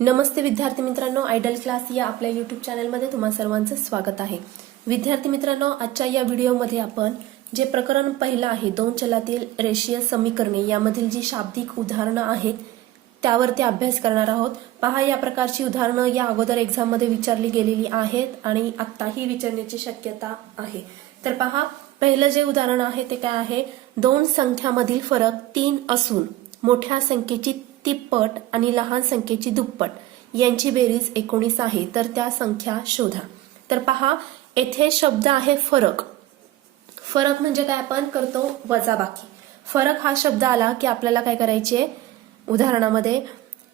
नमस्ते विद्यार्थी मित्रांनो idle class या आपल्या युट्यूब चॅनलमध्ये तुम्हा सर्वांचं स्वागत आहे. विद्यार्थी मित्रांनो आजच्या या व्हिडिओमध्ये आपण जे प्रकरण पहिलं आहे दोन चलातील रेषीय समीकरणे यामधील जी शाब्दिक उदाहरणं आहेत त्यावरती अभ्यास करणार आहोत. पहा या प्रकारची उदाहरणं या अगोदर एक्झाममध्ये विचारली गेलेली आहेत आणि आत्ताही विचारण्याची शक्यता आहे. तर पहा पहिलं जे उदाहरण आहे ते काय आहे? दोन संख्यामधील फरक तीन असून मोठ्या संख्येची तिप्पट आणि लहान संख्येची दुप्पट. यांची बेरीज एकोणीस आहे तर त्या संख्या शोधा. तर पहा येथे शब्द आहे फरक. फरक म्हणजे काय आपण करतो वजाबाकी. फरक हा शब्द आला की आपल्याला काय करायचे? उदाहरणामध्ये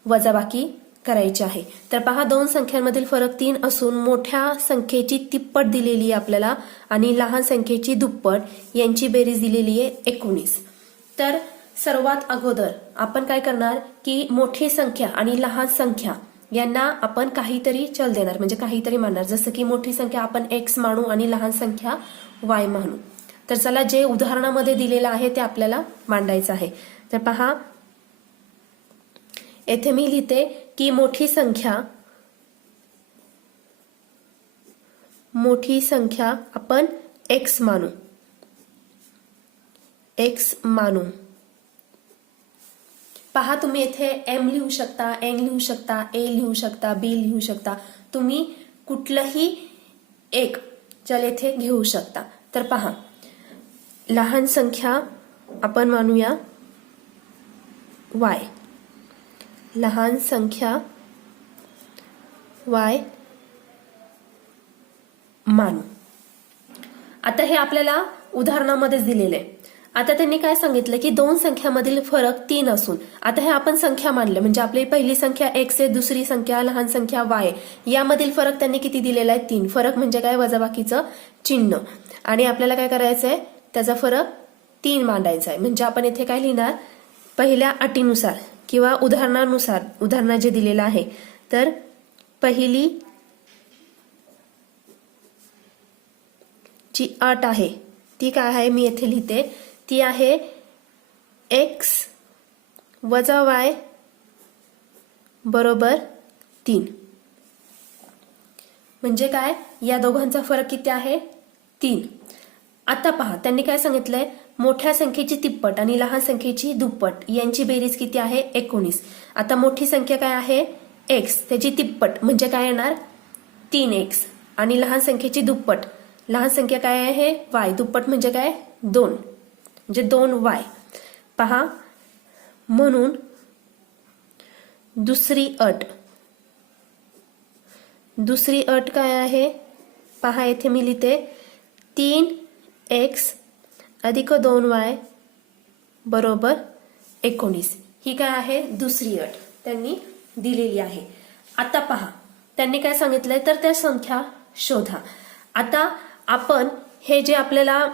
वजाबाकी करायची आहे. तर पहा दोन संख्यांमधील फरक तीन असून मोठ्या संख्येची तिप्पट दिलेली आहे आपल्याला आणि लहान संख्येची दुप्पट. यांची बेरीज दिलेली आहे एकोणीस. तर सर्वात अगोदर आपण काय करणार की मोठी संख्या आणि लहान संख्या यांना आपण काहीतरी चल देणार म्हणजे काहीतरी मानणार. जसं की मोठी संख्या आपण एक्स मानू आणि लहान संख्या वाय मानू. तर चला जे उदाहरणामध्ये दिलेलं आहे ते आपल्याला मांडायचं आहे. तर पहा येथे मी लिहिते की मोठी संख्या मोठी संख्या आपण एक्स मानू. एक्स मानू. पहा तुम्ही येथे एम लिहू शकता एन लिहू शकता ए लिहू शकता बी लिहू शकता. तुम्ही कुठलंही एक चल येथे घेऊ शकता. तर पहा लहान संख्या आपण मानूया वाय लहान संख्या वाय मानू. आता हे आपल्याला उदाहरणामध्येच दिलेलं आहे. आता त्यांनी काय सांगितलं की दोन संख्यामधील फरक तीन असून आता हे आपण संख्या मानलं म्हणजे आपली पहिली संख्या एक्स आहे दुसरी संख्या लहान संख्या वाय यामधील फरक त्यांनी किती दिलेला आहे? तीन. फरक म्हणजे काय? वजाबाकीचं चिन्ह. आणि आपल्याला काय करायचं आहे त्याचा फरक तीन मांडायचा आहे म्हणजे आपण इथे काय लिहिणार? पहिल्या अटीनुसार किंवा उदाहरणानुसार उदाहरणं जे दिलेलं आहे. तर पहिली जी अट आहे ती काय आहे? मी येथे लिहिते. ती आहे एक्स वजा वाय बरोबर तीन. म्हणजे काय? या दोघांचा फरक किती आहे? तीन. आता पहा त्यांनी काय सांगितलंय? मोठ्या संख्येची तिप्पट आणि लहान संख्येची दुप्पट. यांची बेरीज किती आहे? एकोणीस. आता मोठी संख्या काय आहे? एक्स त्याची तिप्पट. म्हणजे काय येणार? तीन एक्स आणि लहान संख्येची दुप्पट. लहान संख्या काय आहे? वाय दुप्पट म्हणजे काय? दोन. म्हणजे दोन वाय. पहा. म्हणून दुसरी अट. दुसरी अट काय आहे? पहा येथे मी लिहिते. तीन एक्स अधिक दोन वाय बरोबर एकोणीस. ही काय आहे? दुसरी अट. त्यांनी दिलेली आहे. आता पहा. त्यांनी काय सांगितलंय? तर त्या संख्या शोधा. आता आपण हे जे आपल्याला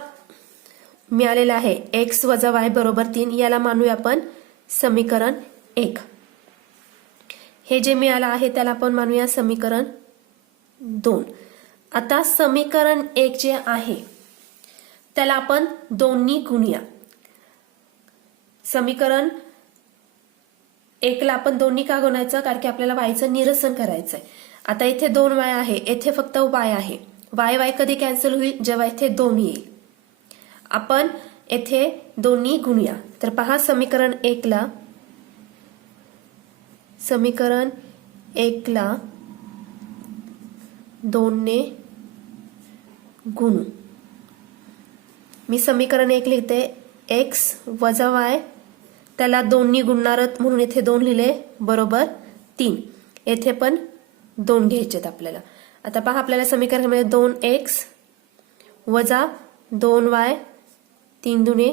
मिळालेला आहे. एक्स वजा वाय बरोबर तीन याला मानूया आपण समीकरण एक. हे जे मिळालं आहे त्याला आपण मानूया समीकरण दोन. आता समीकरण एक जे आहे त्याला आपण दोन्ही गुणूया. समीकरण एकला आपण दोन्ही का गुणायचं? कारण की आपल्याला वायचं निरसन करायचंय. आता इथे दोन वाय आहे येथे फक्त वाय आहे. वाय वाय कधी कॅन्सल होईल? जेव्हा इथे दोन येईल. आपण येथे दोन्ही गुणूया. तर पहा समीकरण एकला समीकरण एकला दोनने गुणू. मी समीकरण एक लिहिते. एक्स वजा वाय त्याला दोन्ही गुणणारत म्हणून येथे दोन लिहिले बरोबर तीन. येथे पण दोन घ्यायचेत आपल्याला. आता पहा आपल्याला समीकरणामध्ये दोन एक्स वजा दोन वाय तीन दुने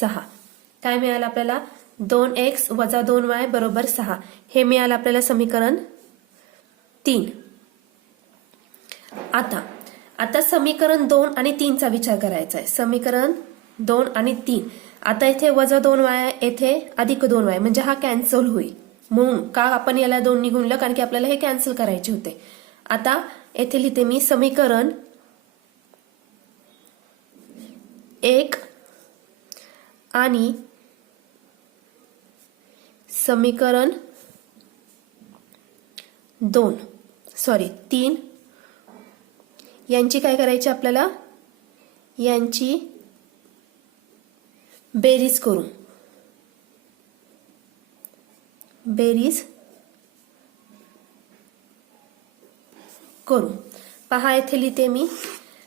सहा. काय मिळालं आपल्याला? दोन एक्स वजा दोन वाय बरोबर सहा. हे मिळालं आपल्याला समीकरण तीन. आता आता समीकरण दोन आणि तीनचा विचार करायचा आहे. समीकरण दोन आणि तीन. आता इथे वजा दोन वाय येथे अधिक दोन वाय. म्हणजे हा कॅन्सल होईल. म्हणून का आपण याला दोन निघून कारण की आपल्याला हे कॅन्सल करायचे होते. आता येथे लिहिते मी समीकरण एक आणि समीकरण दोन. सॉरी तीन. यांची काय करायची आपल्याला? यांची बेरीज करू. बेरीज करू. पहा येथे लिहिते मी.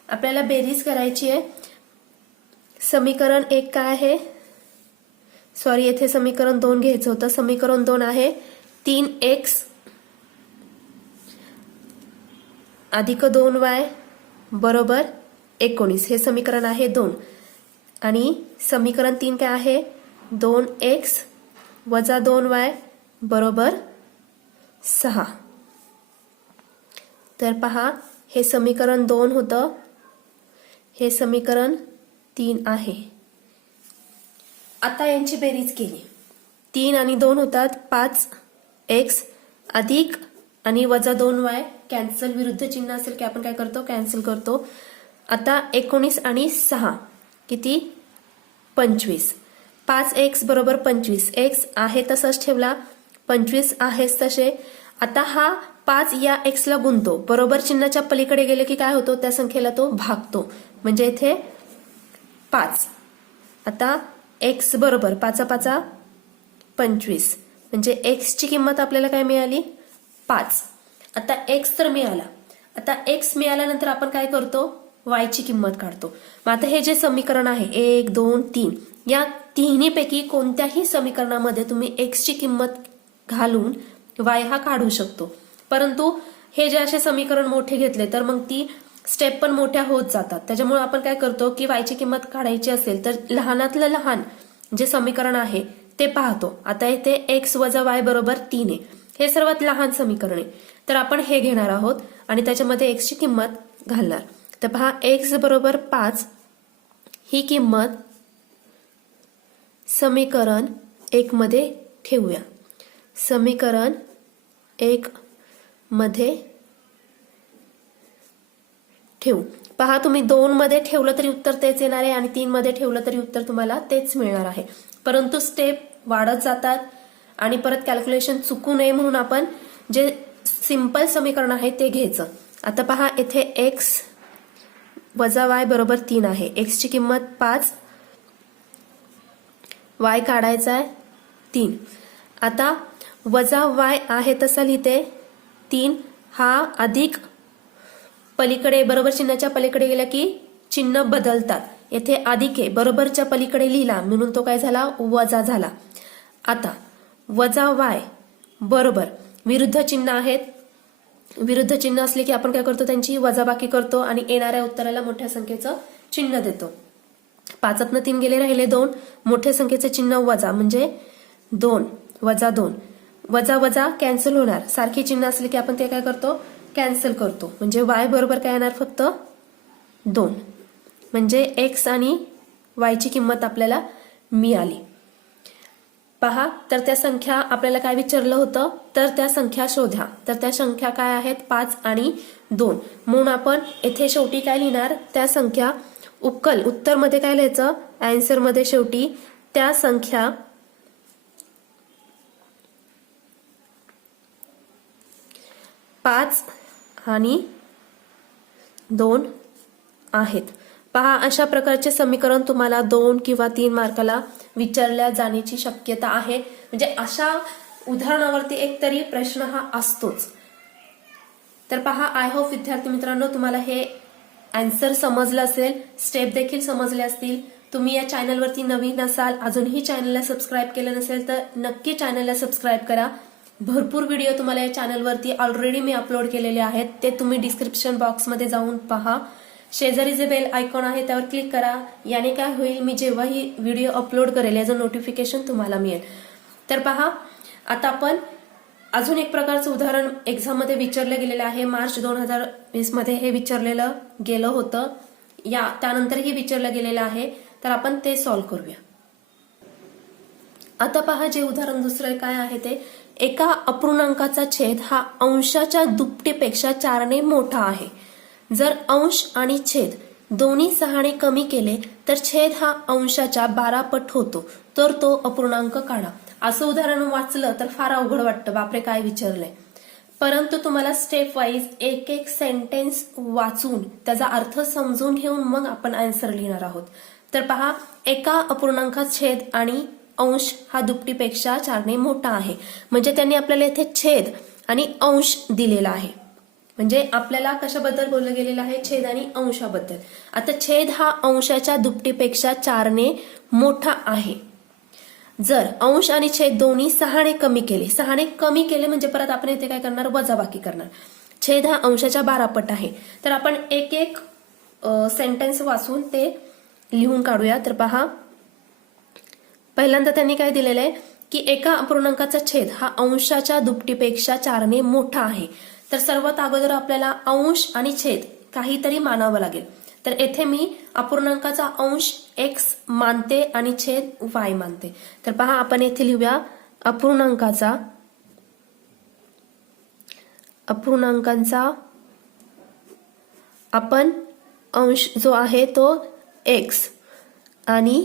आपल्याला बेरीज करायची आहे. समीकरण एक काय आहे? सॉरी येथे समीकरण दोन घ्यायचं होतं. समीकरण दोन आहे. तीन एक्स अधिक दोन वाय बरोबर एकोणीस. हे समीकरण आहे दोन. आणि समीकरण तीन काय आहे? दोन एक्स वजा दोन वाय बरोबर सहा. तर पहा हे समीकरण दोन होतं. हे समीकरण तीन आहे. आता यांची बेरीज केली. तीन आणि दोन होतात पाच एक्स अधिक आणि वजा दोन वाय. कॅन्सल विरुद्ध चिन्ह असेल की आपण काय करतो? कॅन्सल करतो. आता एकोणीस आणि सहा. किती? पंचवीस. पाच एक्स बरोबर पंचवीस. एक्स आहे तसाच ठेवला. पंचवीस आहेच तसे. आता हा पाच या एक्सला गुंतो. बरोबर चिन्हाच्या पलीकडे गेले की काय होतो? त्या संख्येला तो भागतो. म्हणजे इथे पाच. आता एक्स बरोबर पाचा पाचा पंचवीस. म्हणजे एक्सची किंमत आपल्याला काय मिळाली? पाच. आता एक्स तर मिळाला. आता एक्स मिळाल्यानंतर आपण काय करतो? वायची किंमत काढतो. मग आता हे जे समीकरण आहे एक दोन तीन या तिन्हीपैकी कोणत्याही समीकरणामध्ये तुम्ही एक्सची किंमत घालून वाय हा काढू शकतो. परंतु हे जे असे समीकरण मोठे घेतले तर मग ती स्टेप पण मोठ्या होत जातात. त्याच्यामुळे आपण काय करतो की वायची किंमत काढायची असेल तर लहानातलं लहान जे समीकरण आहे ते पाहतो. आता इथे एक्स वजा वाय बरोबर तीन आहे. हे सर्वात लहान समीकरण आहे. तर आपण हे घेणार आहोत आणि त्याच्यामध्ये एक्सची किंमत घालणार. तर पहा एक्स बरोबर पाच ही किंमत समीकरण एक मध्ये ठेवूया. समीकरण एक मध्ये ठेवू. पहा तुम्ही दोन मध्ये ठेवलं तरी उत्तर तेच येणार आहे आणि तीन मध्ये ठेवलं तरी उत्तर तुम्हाला तेच मिळणार आहे. परंतु स्टेप वाढत जातात आणि परत कॅल्क्युलेशन चुकू नये म्हणून आपण जे सिंपल समीकरण आहे ते घ्यायचं. आता पहा येथे एक्स वजा वाय बरोबर तीन आहे. एक्सची किंमत पाच वाय काढायचा आहे तीन. आता वजा वाय आहे तसा लिहिते. तीन हा अधिक पलीकडे बरोबर चिन्हाच्या पलीकडे गेलं की चिन्ह बदलतात. येथे अधिक आहे बरोबरच्या पलीकडे लिहिला म्हणून तो काय झाला? वजा झाला. आता वजा वाय बरोबर. विरुद्ध चिन्ह आहेत. विरुद्ध चिन्ह असले की आपण काय करतो त्यांची? वजाबाकी करतो आणि येणाऱ्या उत्तराला मोठ्या संख्येचं चिन्ह देतो. पाचातनं तीन गेले राहिले दोन. मोठ्या संख्येचं चिन्ह वजा म्हणजे दोन. वजा दोन. वजा वजा कॅन्सल होणार. सारखी चिन्ह असले की आपण ते काय करतो? कॅन्सल करतो. म्हणजे वाय बरोबर काय येणार फक्त? दोन. म्हणजे एक्स आणि वायची किंमत आपल्याला मिळाली. पहा तर त्या संख्या आपल्याला काय विचारलं होतं? तर त्या संख्या शोधा. तर त्या संख्या काय आहेत? पाच आणि दोन. म्हणून आपण येथे शेवटी काय लिहिणार? त्या संख्या उकल उत्तरमध्ये काय लिहायचं? अँसरमध्ये शेवटी त्या संख्या पाच आणि दोन आहेत. पहा अशा प्रकारचे समीकरण तुम्हाला दोन किंवा तीन मार्काला विचारल्या जाण्याची शक्यता आहे. म्हणजे अशा उदाहरणावरती एक तरी प्रश्न हा असतोच. तर पहा आय होप विद्यार्थी मित्रांनो तुम्हाला हे अँसर समजलं असेल. स्टेप देखील समजले असतील. तुम्ही या चॅनलवरती नवीन असाल अजूनही चॅनलला सबस्क्राईब केलं नसेल तर नक्की चॅनलला सबस्क्राईब करा. भरपूर व्हिडिओ तुम्हाला या चॅनलवरती ऑलरेडी मी अपलोड केलेले आहेत. ते तुम्ही डिस्क्रिप्शन बॉक्समध्ये जाऊन पहा. शेजारी जे बेल आयकॉन आहे त्यावर क्लिक करा. याने काय होईल मी जेव्हाही व्हिडिओ अपलोड करेल याचं नोटिफिकेशन तुम्हाला मिळेल. तर पहा आता आपण अजून एक प्रकारचं उदाहरण एक्झाममध्ये विचारलं गेलेलं आहे. मार्च दोन हजार वीसमध्ये हे विचारलेलं गेलं होतं. या त्यानंतरही विचारलं गेलेलं आहे. तर आपण ते सॉल्व्ह करूया. आता पहा जे उदाहरण दुसरं काय आहे ते. एका अपूर्णांकाचा छेद हा अंशाच्या दुपटीपेक्षा चारने मोठा आहे. जर अंश आणि छेद दोन्ही सहाने कमी केले तर छेद हा अंशाच्या बारा पट होतो. तर तो अपूर्णांक काढा. असं उदाहरण वाचलं तर फार अवघड वाटतं. बापरे काय विचारलंय. परंतु तुम्हाला स्टेप वाईज एक एक सेंटेन्स वाचून त्याचा अर्थ समजून घेऊन मग आपण आन्सर लिहिणार आहोत. तर पहा एका अपूर्णांकात छेद आणि अंश हा दुपटीपेक्षा चारने मोठा आहे. म्हणजे त्यांनी आपल्याला इथे छेद आणि अंश दिलेला आहे. म्हणजे आपल्याला कशाबद्दल बोललं गेलेलं आहे? छेद आणि अंशाबद्दल. आता छेद हा अंशाच्या दुपटीपेक्षा चारने मोठा आहे. जर अंश आणि छेद दोन्ही सहाने कमी केले सहाने कमी केले म्हणजे परत आपण इथे काय करणार? वजाबाकी करणार. छेद हा अंशाच्या बारा पट आहे. तर आपण एक एक सेंटेन्स वाचून ते लिहून काढूया. तर पहा पहिल्यांदा त्यांनी काय दिलेलं आहे की एका अपूर्णांकाचा छेद हा अंशाच्या दुपटीपेक्षा चारने मोठा आहे. तर सर्वात अगोदर आपल्याला अंश आणि छेद काहीतरी मानावं लागेल. तर येथे मी अपूर्णांकाचा अंश एक्स मानते आणि छेद वाय मानते. तर पहा आपण येथे लिहूया अपूर्णांकाचा अपूर्णांकांचा आपण अंश जो आहे तो एक्स आणि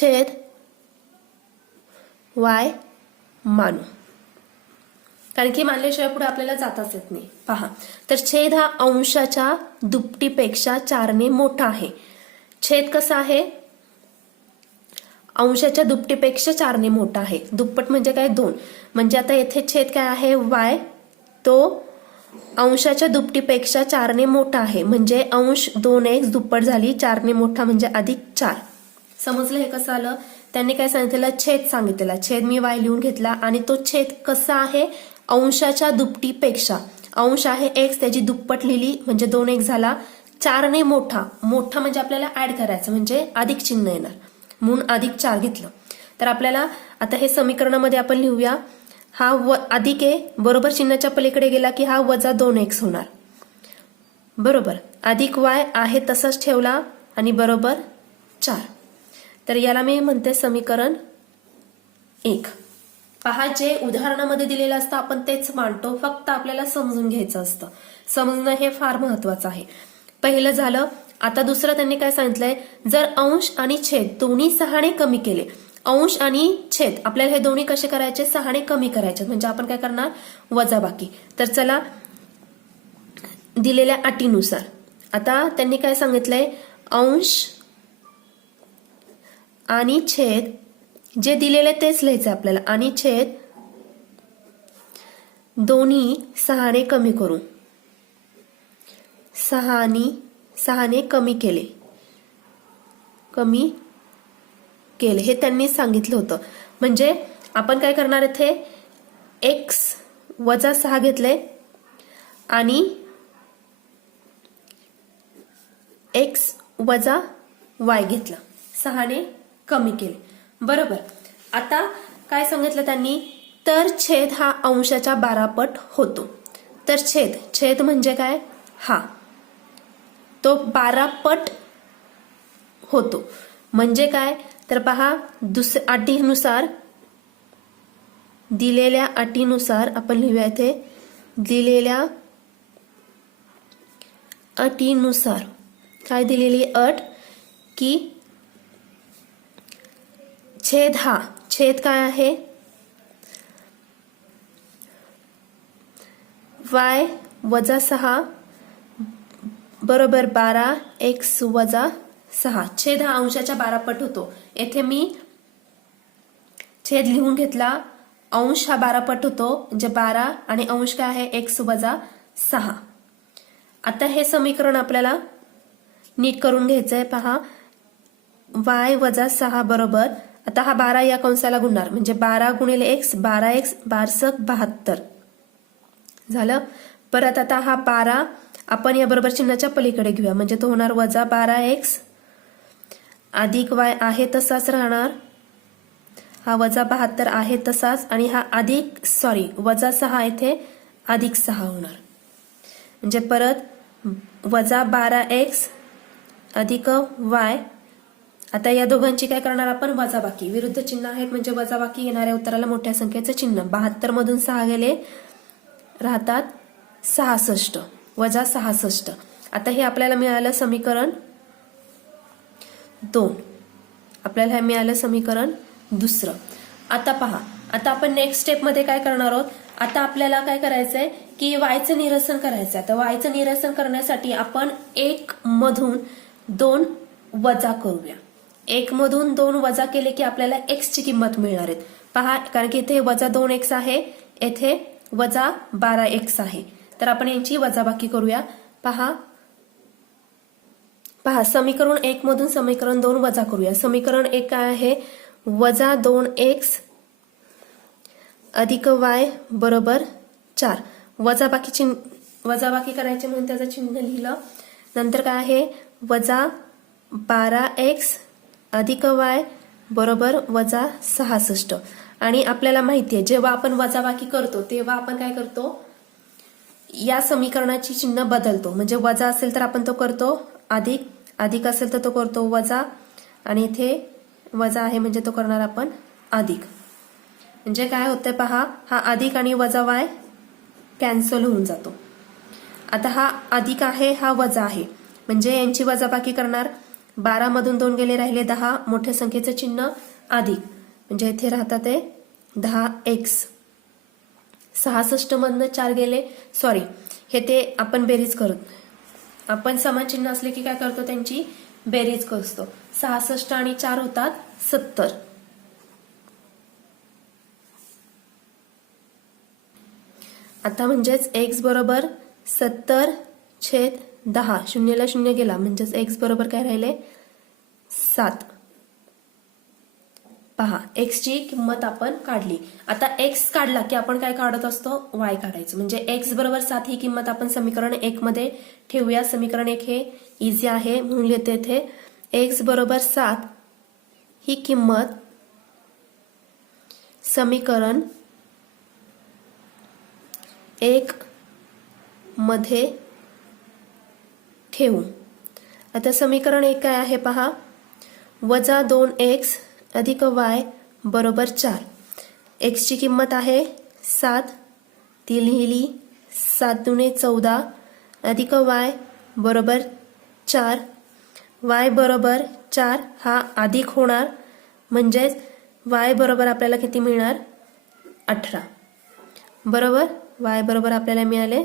छेद वाय मानू. कारण की मानल्याशिवाय पुढे आपल्याला जाताच येत नाही. पहा. तर छेद हा अंशाच्या दुपटीपेक्षा चारने मोठा आहे. छेद कसा आहे? अंशाच्या दुपटीपेक्षा चारने मोठा आहे. दुप्पट म्हणजे काय? दोन. म्हणजे आता येथे छेद काय आहे? वाय. तो अंशाच्या दुपटीपेक्षा चारने मोठा आहे. म्हणजे अंश दोन एक दुप्पट झाली चारने मोठा म्हणजे अधिक चार. समजलं हे कसं आलं? त्यांनी काय सांगितलेलं छेद सांगितलेला. छेद मी वाय लिहून घेतला आणि तो छेद कसा आहे? अंशाच्या दुपटीपेक्षा. अंश आहे एक्स त्याची दुप्पट लिहिली म्हणजे दोन एक झाला. चारने मोठा. मोठा म्हणजे आपल्याला ऍड करायचं म्हणजे अधिक चिन्ह येणार. म्हणून अधिक चार घेतलं. तर आपल्याला आता हे समीकरणामध्ये आपण लिहूया. हा व अधिक आहे बरोबर चिन्हाच्या पलीकडे गेला की हा वजा दोन एक्स होणार. बरोबर. अधिक वाय आहे तसाच ठेवला आणि बरोबर चार. तर याला मी म्हणते समीकरण एक. पहा जे उदाहरणामध्ये दिलेलं असतं आपण तेच मांडतो. फक्त आपल्याला समजून घ्यायचं असतं. समजणं हे फार महत्वाचं आहे. पहिलं झालं आता दुसरं त्यांनी काय सांगितलंय? जर अंश आणि छेद दोन्ही सहाणे कमी केले अंश आणि छेद आपल्याला हे दोन्ही कसे करायचे? सहाणे कमी करायचे. म्हणजे आपण काय करणार? वजाबाकी तर चला दिलेल्या अटीनुसार. आता त्यांनी काय सांगितलंय? अंश आणि छेद जे दिलेले तेच लिहायचं आपल्याला. आणि छेद दोन्ही सहाने कमी करू. सहानी सहाने कमी केले. कमी केले. हे त्यांनी सांगितलं होतं. म्हणजे आपण काय करणार इथे? एक्स वजा सहा घेतले आणि एक्स वजा वाय घेतला. सहाने कमी केले. बरोबर. आता काय सांगितलं त्यांनी? तर छेद हा अंशाच्या बारापट होतो. तर छेद छेद म्हणजे काय? हा. तो बारापट होतो. म्हणजे काय? तर पहा दुस अटीनुसार दिलेल्या अटीनुसार आपण लिहूया इथे दिलेल्या अटीनुसार. काय दिलेली अट? की छेद हा छेद काय आहे? वाय वजा सहा बरोबर बारा एक्स वजा सहा. छेद हा अंशाच्या बारा पट होतो. येथे मी छेद लिहून घेतला. अंश हा बारा पट होतो म्हणजे बारा आणि अंश काय आहे? एक्स वजा सहा. आता हे समीकरण आपल्याला नीट करून घ्यायचंय. पहा. वाय वजा सहा बरोबर आता हा बारा या कंसाला गुणणार. म्हणजे बारा गुणिले एक्स बारा एक्स बारसक बहात्तर. झालं? परत आता हा बारा आपण या बरोबर चिन्हाच्या पलीकडे घेऊया. म्हणजे तो होणार वजा बारा एक्स अधिक वाय आहे तसाच राहणार. हा वजा बहात्तर आहे तसाच. आणि हा अधिक सॉरी वजा सहा येथे अधिक सहा होणार. म्हणजे परत वजा बारा एक्स अधिक वाय आता या दोघांची काय करणार आपण? वजाबाकी. विरुद्ध चिन्ह आहेत म्हणजे वजाबाकी येणाऱ्या उत्तराला मोठ्या संख्येचं चिन्ह. बहात्तर मधून सहा गेले राहतात सहासष्ट. वजा सहासष्ट. आता हे आपल्याला मिळालं समीकरण दोन. आपल्याला हे मिळालं समीकरण दुसरं. आता पहा. आता आपण नेक्स्ट स्टेपमध्ये काय करणार आहोत? आता आपल्याला काय करायचंय की वायचं निरसन करायचं आहे तर वायचं निरसन करण्यासाठी आपण एक मधून दोन वजा करूया. एक मधून दोन वजा केले की आपल्याला एक्स ची किंमत मिळणार आहे पहा कारण की इथे वजा दोन एक्स आहे येथे वजा बारा एक्स आहे. तर आपण यांची वजाबाकी करूया. पहा. पहा समीकरण एक मधून समीकरण दोन वजा करूया. समीकरण एक काय आहे? वजा दोन एक्स अधिक वाय बरोबर चार. वजाबाकी चिन्ह वजाबाकी करायचे म्हणून त्याचं चिन्ह लिहिलं. नंतर काय आहे? वजा बारा एक्स अधिक वाय बरोबर वजा सहासष्ट. आणि आपल्याला माहिती आहे जेव्हा आपण वजाबाकी करतो तेव्हा आपण काय करतो? या समीकरणाची चिन्ह बदलतो. म्हणजे वजा असेल तर आपण तो करतो अधिक अधिक असेल तर तो करतो वजा आणि इथे वजा आहे म्हणजे तो करणार आपण अधिक. म्हणजे काय होतंय पहा हा अधिक आणि वजा वाय कॅन्सल होऊन जातो. आता हा अधिक आहे हा वजा आहे. म्हणजे यांची वजाबाकी करणार बारा मधून दोन गेले राहिले दहा मोठ्या संख्येचं चिन्ह अधिक म्हणजे इथे राहतात ते दहा एक्स सहासष्ट मधनं चार गेले सॉरी हे ते आपण बेरीज करत आपण समान चिन्ह असले की काय करतो त्यांची? बेरीज करतो. सहासष्ट आणि चार होतात सत्तर. आता म्हणजेच एक्स बरोबर सत्तर छेद दहा शून्यला शून्य गेला म्हणजेच एक्स बरोबर काय राहिले? सात. पहा एक्सची किंमत आपण काढली. आता एक्स काढला की आपण काय काढत असतो? वाय काढायचं. म्हणजे एक्स बरोबर सात ही किंमत आपण समीकरण एक मध्ये ठेवूया. समीकरण एक हे इझी आहे म्हणून लिहिते येथे एक्स बरोबर सात ही किंमत समीकरण एक मध्ये ठेवू आता समीकरण एक काय आहे पहा? वजा दोन एक्स अधिक वाय बरोबर चार. एक्सची किंमत आहे सात. ती लिहिली सात दुने चौदा अधिक वाय बरोबर चार. वाय बरोबर चार हा अधिक होणार. म्हणजेच वाय बरोबर आपल्याला किती मिळणार? अठरा. बरोबर? वाय बरोबर आपल्याला मिळाले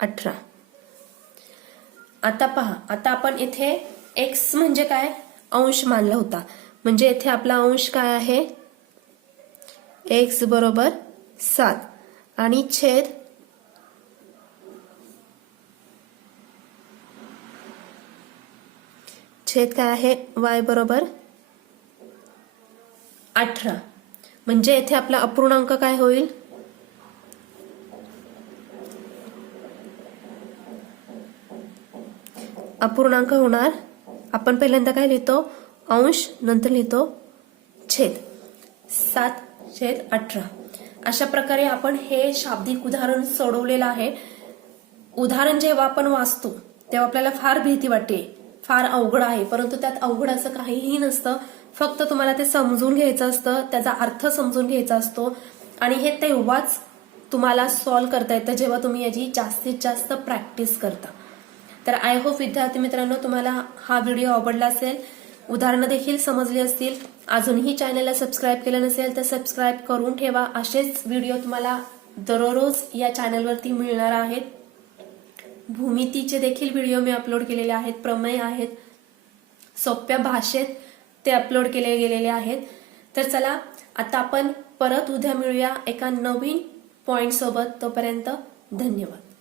अठरा. आता पहा आता आपण इथे एक्स म्हणजे काय? अंश मानला होता. म्हणजे इथे आपला अंश काय आहे? एक्स बरोबर सात. आणि छेद छेद काय आहे? वाय बरोबर अठरा. म्हणजे येथे आपला अपूर्णांक काय होईल? अपूर्णांक होणार. आपण पहिल्यांदा काय लिहितो? अंश नंतर लिहितो छेद. सात छेद अठरा. अशा प्रकारे आपण हे शाब्दिक उदाहरण सोडवलेलं आहे. उदाहरण जेव्हा आपण वाचतो तेव्हा आपल्याला फार भीती वाटते. फार अवघड आहे. परंतु त्यात अवघड असं काहीही नसतं. फक्त तुम्हाला ते समजून घ्यायचं असतं त्याचा अर्थ समजून घ्यायचा असतो. आणि हे तेव्हाच तुम्हाला सॉल्व्ह करता येतं जेव्हा तुम्ही याची जास्तीत जास्त प्रॅक्टिस करता. तर आय होप विद्यार्थी मित्रांनो तुम्हाला हा व्हिडिओ आवडला असेल. उदाहरणं देखील समजली असतील. अजूनही चॅनलला सबस्क्राईब केलं नसेल तर सबस्क्राईब करून ठेवा. असेच व्हिडिओ तुम्हाला दररोज या चॅनलवरती मिळणार आहेत. भूमितीचे देखील व्हिडिओ मी अपलोड केलेले आहेत. प्रमेय आहेत. सोप्या भाषेत ते अपलोड केले गेलेले आहेत. तर चला आता आपण परत उद्या मिळूया एका नवीन पॉईंटसोबत तोपर्यंत धन्यवाद.